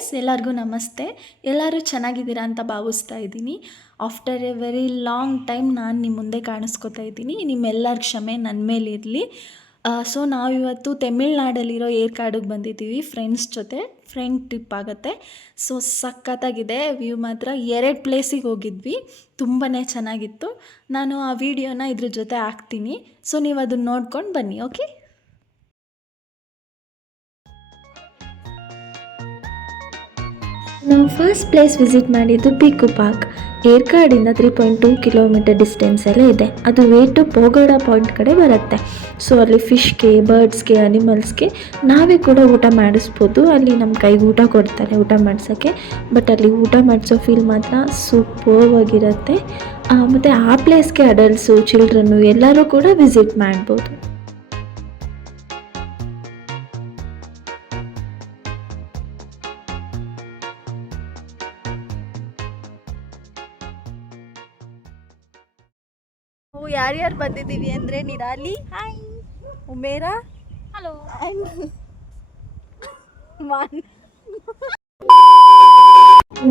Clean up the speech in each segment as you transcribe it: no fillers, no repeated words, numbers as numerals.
Guys, ಎಲ್ಲರಿಗೂ ನಮಸ್ತೆ. ಎಲ್ಲರೂ ಚೆನ್ನಾಗಿದ್ದೀರಾ ಅಂತ ಭಾವಿಸ್ತಾ ಇದ್ದೀನಿ. After A very long time ನಾನು ನಿಮ್ಮ ಮುಂದೆ ಕಾಣಿಸ್ಕೊತಾ ಇದ್ದೀನಿ. ನಿಮ್ಮೆಲ್ಲರ ಕ್ಷಮೆ ನನ್ನ ಮೇಲಿರಲಿ. ಸೊ ನಾವಿವತ್ತು ತಮಿಳ್ನಾಡಲ್ಲಿರೋ ಏರ್ಕಾಡಿಗೆ ಬಂದಿದ್ದೀವಿ ಫ್ರೆಂಡ್ಸ್ ಜೊತೆ. ಫ್ರೆಂಡ್ ಟ್ರಿಪ್ ಆಗುತ್ತೆ. ಸೊ ಸಖತ್ತಾಗಿದೆ ವ್ಯೂ ಮಾತ್ರ. 2 ಪ್ಲೇಸಿಗೆ ಹೋಗಿದ್ವಿ, ತುಂಬಾ ಚೆನ್ನಾಗಿತ್ತು. ನಾನು ಆ ವಿಡಿಯೋನ ಇದ್ರ ಜೊತೆ ಹಾಕ್ತೀನಿ. ಸೊ ನೀವು ಅದನ್ನ ನೋಡ್ಕೊಂಡು ಬನ್ನಿ. ಓಕೆ, ನಾವು ಫಸ್ಟ್ ಪ್ಲೇಸ್ ವಿಸಿಟ್ ಮಾಡಿದ್ದು ಪಿಕು ಪಾರ್ಕ್. ಏರ್ಕಾಡಿಂದ 3.2 ಕಿಲೋಮೀಟರ್ ಡಿಸ್ಟೆನ್ಸಲ್ಲೇ ಇದೆ. ಅದು ವೇ ಟು ಪೋಗೋಡ ಪಾಯಿಂಟ್ ಕಡೆ ಬರುತ್ತೆ. ಸೊ ಅಲ್ಲಿ ಫಿಶ್ಗೆ, ಬರ್ಡ್ಸ್ಗೆ, ಅನಿಮಲ್ಸ್ಗೆ ನಾವೇ ಕೂಡ ಊಟ ಮಾಡಿಸ್ಬೋದು. ಅಲ್ಲಿ ನಮ್ಮ ಕೈಗೆ ಊಟ ಕೊಡ್ತಾರೆ ಊಟ ಮಾಡಿಸೋಕ್ಕೆ. ಬಟ್ ಅಲ್ಲಿ ಊಟ ಮಾಡಿಸೋ ಫೀಲ್ ಮಾತ್ರ ಸೂಪರ್ವ್ ಆಗಿರುತ್ತೆ. ಮತ್ತು ಆ ಪ್ಲೇಸ್ಗೆ ಅಡಲ್ಟ್ಸು, ಚಿಲ್ಡ್ರನ್ನು ಎಲ್ಲರೂ ಕೂಡ ವಿಸಿಟ್ ಮಾಡ್ಬೋದು. ಯಾರ್ಯಾರು ಬಂದಿದ್ದೀವಿ ಅಂದರೆ Nirali, hi, Umera, hello,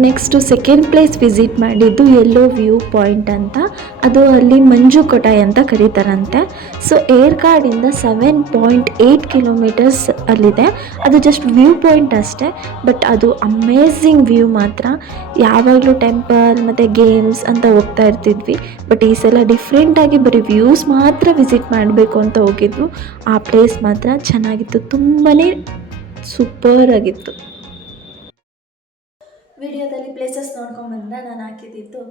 next second place visit ಮಾಡಿದ್ದು ಯೆಲ್ಲೋ ವ್ಯೂ ಪಾಯಿಂಟ್ ಅಂತ. ಅದು ಅಲ್ಲಿ ಮಂಜು ಕೊಟಾಯ್ ಅಂತ ಕರೀತಾರಂತೆ. ಸೊ ಏರ್ಕಾಡಿಂದ 7.8 ಕಿಲೋಮೀಟರ್ಸ್ ಅಲ್ಲಿದೆ. ಅದು ಜಸ್ಟ್ ವ್ಯೂ ಪಾಯಿಂಟ್ ಅಷ್ಟೇ, ಬಟ್ ಅದು ಅಮೇಝಿಂಗ್ ವ್ಯೂ ಮಾತ್ರ. ಯಾವಾಗಲೂ ಟೆಂಪಲ್ ಮತ್ತು ಗೇಮ್ಸ್ ಅಂತ ಹೋಗ್ತಾ ಇರ್ತಿದ್ವಿ, ಬಟ್ ಈ ಸಲ ಡಿಫ್ರೆಂಟಾಗಿ ಬರೀ ವ್ಯೂಸ್ ಮಾತ್ರ ವಿಸಿಟ್ ಮಾಡಬೇಕು ಅಂತ ಹೋಗಿದ್ವು. ಆ ಪ್ಲೇಸ್ ಮಾತ್ರ ಚೆನ್ನಾಗಿತ್ತು, ತುಂಬಾ ಸೂಪರ್ ಆಗಿತ್ತು. ವಿಡಿಯೋದಲ್ಲಿ ಪ್ಲೇಸಸ್ ನೋಡ್ಕೊಂಬಂದ್ರೆ ನಾನು ಹಾಕಿದ್ದಿತ್ತು.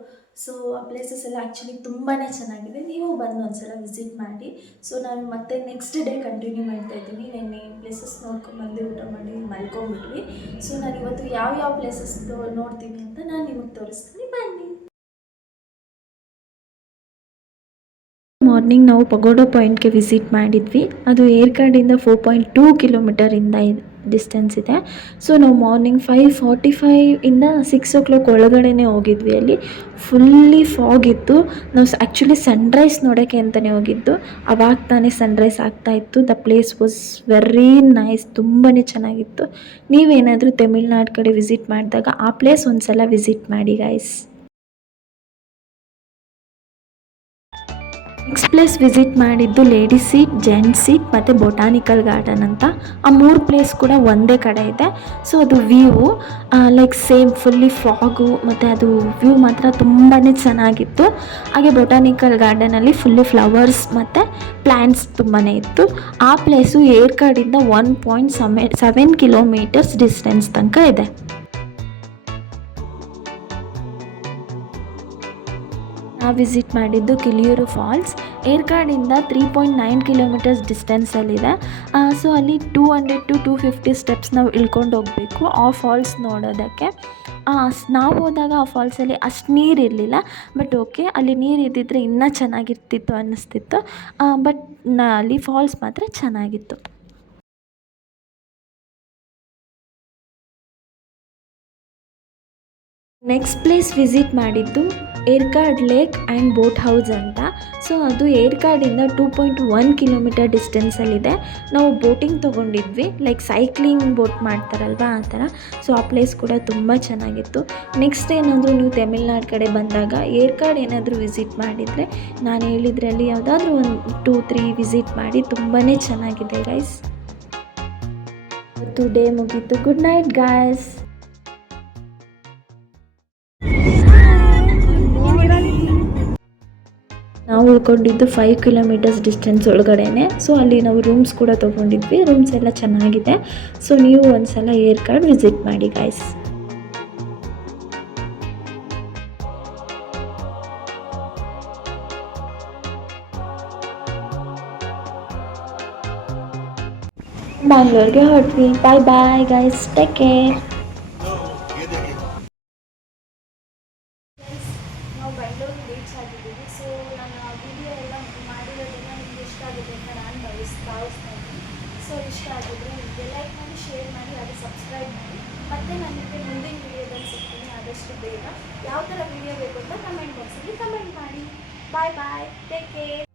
ಸೊ ಆ ಪ್ಲೇಸಸ್ ಎಲ್ಲ ಆ್ಯಕ್ಚುಲಿ ತುಂಬಾ ಚೆನ್ನಾಗಿದೆ. ನೀವು ಬಂದು ಒಂದ್ಸಲ ವಿಸಿಟ್ ಮಾಡಿ. ಸೊ ನಾನು ಮತ್ತೆ ನೆಕ್ಸ್ಟ್ ಡೇ ಕಂಟಿನ್ಯೂ ಮಾಡ್ತಾಯಿದ್ದೀನಿ. ನೆನ್ನೆ ಪ್ಲೇಸಸ್ ನೋಡ್ಕೊಂಬಂದು ಊಟ ಮಾಡಿ ಮಲ್ಕೊಂಡ್ಬಿಟ್ವಿ. ಸೊ ನಾನು ಇವತ್ತು ಯಾವ ಪ್ಲೇಸಸ್ ನೋಡ್ತೀನಿ ಅಂತ ನಾನು ನಿಮಗೆ ತೋರಿಸ್ತೀನಿ, ಬನ್ನಿ. ಮಾರ್ನಿಂಗ್ ನಾವು ಪಗೋಡ ಪಾಯಿಂಟ್ಗೆ ವಿಸಿಟ್ ಮಾಡಿದ್ವಿ. ಅದು ಏರ್ಕಾಡಿಂದ 4.2 ಕಿಲೋಮೀಟರಿಂದ ಡಿಸ್ಟೆನ್ಸ್ ಇದೆ. ಸೊ ನಾವು ಮಾರ್ನಿಂಗ್ 5:45 6 o'clock ಒಳಗಡೆ ಹೋಗಿದ್ವಿ. ಅಲ್ಲಿ ಫುಲ್ಲಿ ಫಾಗ್ ಇತ್ತು. ನಾವು ಆ್ಯಕ್ಚುಲಿ ಸನ್ರೈಸ್ ನೋಡೋಕ್ಕೆ ಅಂತಲೇ ಹೋಗಿದ್ದು. ಅವಾಗ ತಾನೇ ಸನ್ರೈಸ್ ಆಗ್ತಾಯಿತ್ತು. The place was very nice, ತುಂಬಾ ಚೆನ್ನಾಗಿತ್ತು. ನೀವೇನಾದರೂ ತಮಿಳ್ನಾಡು ಕಡೆ ವಿಸಿಟ್ ಮಾಡಿದಾಗ ಆ ಪ್ಲೇಸ್ ಒಂದು ಸಲ ವಿಸಿಟ್ ಮಾಡಿ ಗೈಸ್. ನೆಕ್ಸ್ಟ್ ಪ್ಲೇಸ್ ವಿಸಿಟ್ ಮಾಡಿದ್ದು ಲೇಡೀಸ್ ಸೀಟ್, ಜೆಂಟ್ಸ್ ಸೀಟ್ ಮತ್ತು ಬೊಟಾನಿಕಲ್ ಗಾರ್ಡನ್ ಅಂತ. ಆ 3 ಪ್ಲೇಸ್ ಕೂಡ ಒಂದೇ ಕಡೆ ಇದೆ. ಸೊ ಅದು view like same fully fog, ಮತ್ತು ಅದು ವ್ಯೂ ಮಾತ್ರ ತುಂಬಾ ಚೆನ್ನಾಗಿತ್ತು. ಹಾಗೆ ಬೊಟಾನಿಕಲ್ ಗಾರ್ಡನಲ್ಲಿ ಫುಲ್ಲಿ ಫ್ಲವರ್ಸ್ ಮತ್ತು ಪ್ಲ್ಯಾಂಟ್ಸ್ ತುಂಬಾ ಇತ್ತು. ಆ ಪ್ಲೇಸು ಏರ್ಕಾಡಿಂದ 1.7 ಕಿಲೋಮೀಟರ್ಸ್ ಡಿಸ್ಟೆನ್ಸ್ ತನಕ ಇದೆ. ವಿಸಿಟ್ ಮಾಡಿದ್ದು ಕಿಲಿಯೂರು ಫಾಲ್ಸ್. ಏರ್ಕಾಡಿಂದ 3.9 ಕಿಲೋಮೀಟರ್ಸ್ ಡಿಸ್ಟೆನ್ಸಲ್ಲಿದೆ. ಸೊ ಅಲ್ಲಿ 200 to 250 ಸ್ಟೆಪ್ಸ್ ನಾವು ಇಳ್ಕೊಂಡು ಹೋಗಬೇಕು ಆ ಫಾಲ್ಸ್ ನೋಡೋದಕ್ಕೆ. ನಾವು ಹೋದಾಗ ಆ ಫಾಲ್ಸಲ್ಲಿ ಅಷ್ಟು ನೀರಿರಲಿಲ್ಲ, ಬಟ್ ಓಕೆ, ಅಲ್ಲಿ ನೀರು ಇದ್ದಿದ್ರೆ ಇನ್ನೂ ಚೆನ್ನಾಗಿರ್ತಿತ್ತು ಅನ್ನಿಸ್ತಿತ್ತು. ಬಟ್ ಅಲ್ಲಿ ಫಾಲ್ಸ್ ಮಾತ್ರ ಚೆನ್ನಾಗಿತ್ತು. ನೆಕ್ಸ್ಟ್ ಪ್ಲೇಸ್ ವಿಸಿಟ್ ಮಾಡಿದ್ದು ಏರ್ಕಾಡ್ ಲೇಕ್ ಆ್ಯಂಡ್ ಬೋಟ್ ಹೌಸ್ ಅಂತ. ಸೊ ಅದು ಏರ್ಕಾಡಿಂದ 2.1 ಕಿಲೋಮೀಟರ್ ಡಿಸ್ಟೆನ್ಸಲ್ಲಿದೆ. ನಾವು ಬೋಟಿಂಗ್ ತೊಗೊಂಡಿದ್ವಿ, ಲೈಕ್ ಸೈಕ್ಲಿಂಗ್ ಬೋಟ್ ಮಾಡ್ತಾರಲ್ವ ಆ ಥರ. ಸೊ ಆ ಪ್ಲೇಸ್ ಕೂಡ ತುಂಬ ಚೆನ್ನಾಗಿತ್ತು. ನೆಕ್ಸ್ಟ್ ಏನಾದರೂ ನೀವು ತಮಿಳ್ನಾಡು ಕಡೆ ಬಂದಾಗ ಏರ್ಕಾಡ್ ಏನಾದರೂ ವಿಸಿಟ್ ಮಾಡಿದರೆ ನಾನು ಹೇಳಿದ್ರಲ್ಲಿ ಯಾವುದಾದ್ರೂ ಒಂದು 2-3 ವಿಸಿಟ್ ಮಾಡಿ, ತುಂಬಾ ಚೆನ್ನಾಗಿದೆ ಗೈಸ್. ಇವತ್ತು ಡೇ ಮುಗೀತು. Good night guys. ನಾವು ಉಳ್ಕೊಂಡಿದ್ದು 5 ಕಿಲೋಮೀಟರ್ಸ್ ಡಿಸ್ಟೆನ್ಸ್ ಒಳಗಡೆನೆ. ಸೊ ಅಲ್ಲಿ ನಾವು ರೂಮ್ಸ್ ಕೂಡ ತೊಗೊಂಡಿದ್ವಿ. ರೂಮ್ಸ್ ಎಲ್ಲ ಚೆನ್ನಾಗಿದೆ. ಸೊ ನೀವು ಒಂದ್ಸಲ ಏರ್ಕಾಡ್ ವಿಸಿಟ್ ಮಾಡಿ ಗೈಸ್. ಬ್ಯಾಂಗ್ಳೂರ್ಗೆ ಹೊರಟ್ವಿ. ಬಾಯ್ ಬಾಯ್ ಗೈಸ್, ಟೇಕ್ ಕೇರ್. ನಾವು ಬೆಂಗಳೂರಿಗೆ ರೀಚ್ ಆಗಿದ್ದೀವಿ. ಸೊ ನಾನು ಆ ವಿಡಿಯೋ ಎಲ್ಲ ಮಾಡಿರೋದನ್ನು ನಿಮ್ಗೆ ಇಷ್ಟ ಆಗಿದೆ ಅಂತ ನಾನು ಭಾವಿಸ್ತಾ ಇದ್ದೀನಿ. ಸೊ ಇಷ್ಟ ಆಗಿದ್ರೆ ನಿಮಗೆ ಲೈಕ್ ಮಾಡಿ, ಶೇರ್ ಮಾಡಿ, ಹಾಗೆ ಸಬ್ಸ್ಕ್ರೈಬ್ ಮಾಡಿ. ಮತ್ತು ನಾನು ನಿಮಗೆ ಮುಂದಿನ ವಿಡಿಯೋದಲ್ಲಿ ಸಿಗ್ತೀನಿ ಆದಷ್ಟು ಬೇಗ. ಯಾವ ಥರ ವಿಡಿಯೋ ಬೇಕು ಅಂತ ಕಮೆಂಟ್ ಬಾಕ್ಸಲ್ಲಿ ಕಮೆಂಟ್ ಮಾಡಿ. ಬಾಯ್ ಬಾಯ್, ಟೇಕ್ ಕೇರ್.